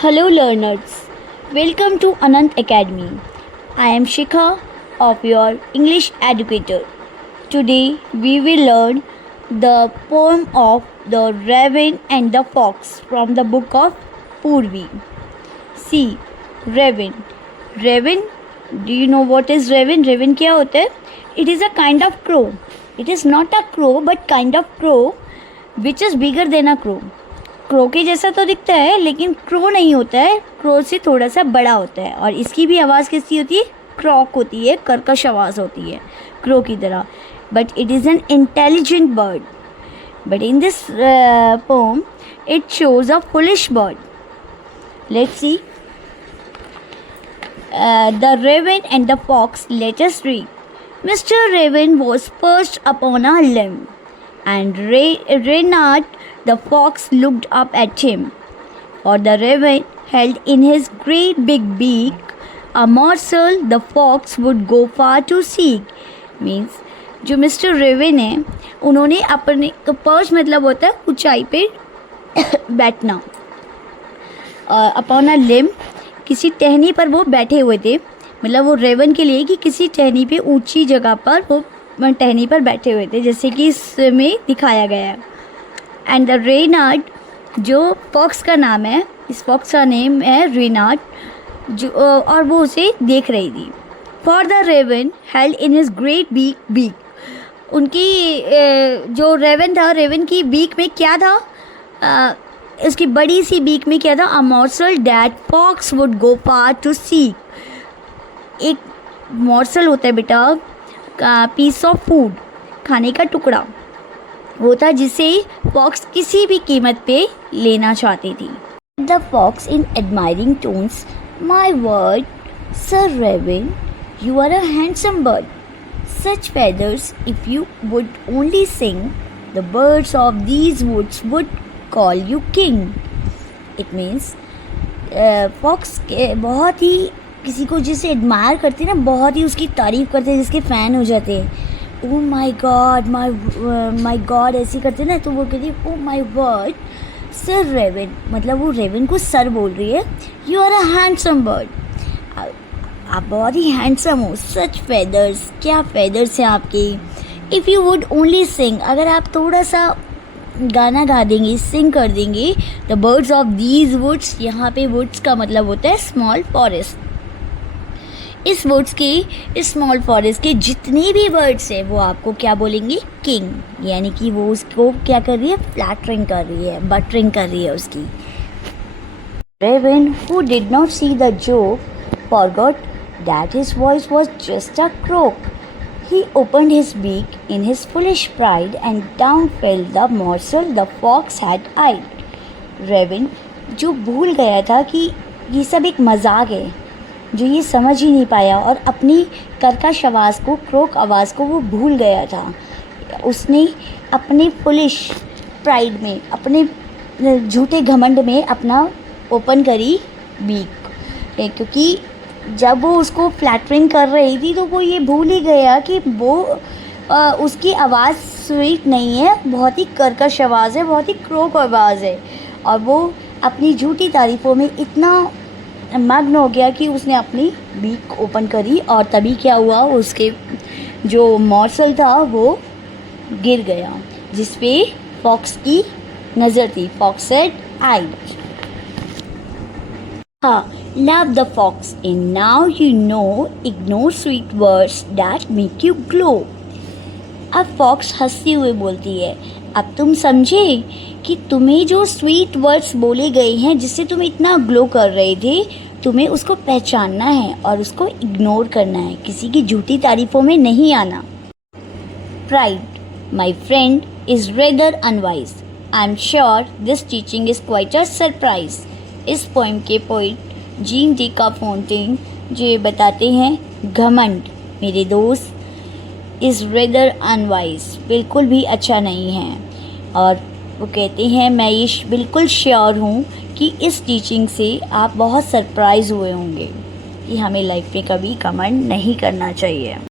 Hello learners, welcome to Anant Academy. I am Shikha of your English educator. Today we will learn the poem of the Raven and the Fox from the book of Purvi. See, Raven. Raven, do you know what is Raven? Raven क्या होता है? It is a kind of crow. It is not a crow but kind of crow which is bigger than a crow. Crow के जैसा तो दिखता है लेकिन crow नहीं होता है, क्रो से थोड़ा सा बड़ा होता है और इसकी भी आवाज़ कैसी होती है? क्रॉक होती है, कर्कश आवाज़ होती है क्रो की तरह. But it is an intelligent bird. But in this poem it shows a foolish bird. Let's see the raven and the fox. Let us read. Mister Raven was perched upon a limb and Reynard the fox looked up at him, for the raven held in his great big beak a morsel the fox would go far to seek. Means जो mister Raven है उन्होंने अपने perch मतलब होता है ऊंचाई पे बैठना. अपॉन अ लिम्ब किसी टहनी पर वो बैठे हुए थे. मतलब वो रेवन के लिए कि किसी टहनी पे ऊंची जगह पर वो टहनी पर बैठे हुए थे, जैसे कि इसमें दिखाया गया है. एंड द रेनार्ड, जो फॉक्स का नाम है, इस फॉक्स का नेम है रेनार्ड, जो और वो उसे देख रही थी. For the raven held in his great beak. उनकी जो रेवन था, रेवन की बीक में क्या था? उसकी बड़ी सी बीक में क्या था? A morsel that fox would go far to seek. एक मॉर्सल होता है बेटा, पीस ऑफ फूड, खाने का टुकड़ा वो था जिसे फॉक्स किसी भी कीमत पे लेना चाहती थी. The fox in admiring tones. My word sir raven, you are a handsome bird. Such feathers if you would only sing, the birds of these woods would call you king. It means fox बहुत ही किसी को जिसे admire करते हैं ना, बहुत ही उसकी तारीफ़ करते हैं, जिसके फ़ैन हो जाते हैं. ओ माई गॉड, माई गॉड ऐसी करते हैं ना, तो वो कहती है oh my word sir raven. मतलब वो रेवन को सर बोल रही है. You are a handsome bird, आप बहुत ही हैंडसम हो. सच फेदर्स, क्या फेदर्स हैं आपके. If you would only sing, अगर आप थोड़ा सा गाना गा देंगे, सिंग कर देंगे. The birds of these woods, यहाँ पे वुड्स का मतलब होता है स्मॉल फॉरेस्ट. इस वुड्स के, इस स्मॉल फॉरेस्ट के जितने भी बर्ड्स हैं वो आपको क्या बोलेंगे? किंग. यानी कि वो उसको क्या कर रही है? फ्लैटरिंग कर रही है, बटरिंग कर रही है उसकी. Raven, who did not see the joke, forgot that his voice was just a croak. He opened his beak in his foolish pride and down fell the morsel the fox had eyed. Raven, जो भूल गया था कि ये सब एक मजाक है, जो ये समझ ही नहीं पाया और अपनी कर्कश आवाज़ को, क्रोक आवाज़ को वो भूल गया था. उसने अपने फुलिश प्राइड में, अपने झूठे घमंड में अपना ओपन करी बीक, क्योंकि जब वो उसको फ्लैटरिंग कर रही थी तो वो ये भूल ही गया कि वो उसकी आवाज़ स्वीट नहीं है, बहुत ही कर्कश आवाज़ है, बहुत ही क्रोक आवाज़ है. और वो अपनी झूठी तारीफ़ों में इतना मग्न हो गया कि उसने अपनी बीक ओपन करी और तभी क्या हुआ? उसके जो मॉर्सल था वो गिर गया, जिस पे फॉक्स की नज़र थी. Fox said I. हाँ, love the fox and now you know, ignore sweet words that make you glow. अब फॉक्स हंसते हुए बोलती है, अब तुम समझे कि तुम्हें जो स्वीट वर्ड्स बोले गए हैं जिससे तुम इतना ग्लो कर रहे थे, तुम्हें उसको पहचानना है और उसको इग्नोर करना है, किसी की झूठी तारीफ़ों में नहीं आना. Pride, my friend is rather unwise. I am sure this teaching is quite a surprise. इस पोइम के पोइट जीन डी का फोंटेन जो ये बताते हैं, घमंड मेरे दोस्त इज़ रेदर अनवाइज, बिल्कुल भी अच्छा नहीं है. और वो कहते हैं मैं ये बिल्कुल श्योर हूँ कि इस टीचिंग से आप बहुत सरप्राइज़ हुए होंगे कि हमें लाइफ में कभी घमंड नहीं करना चाहिए.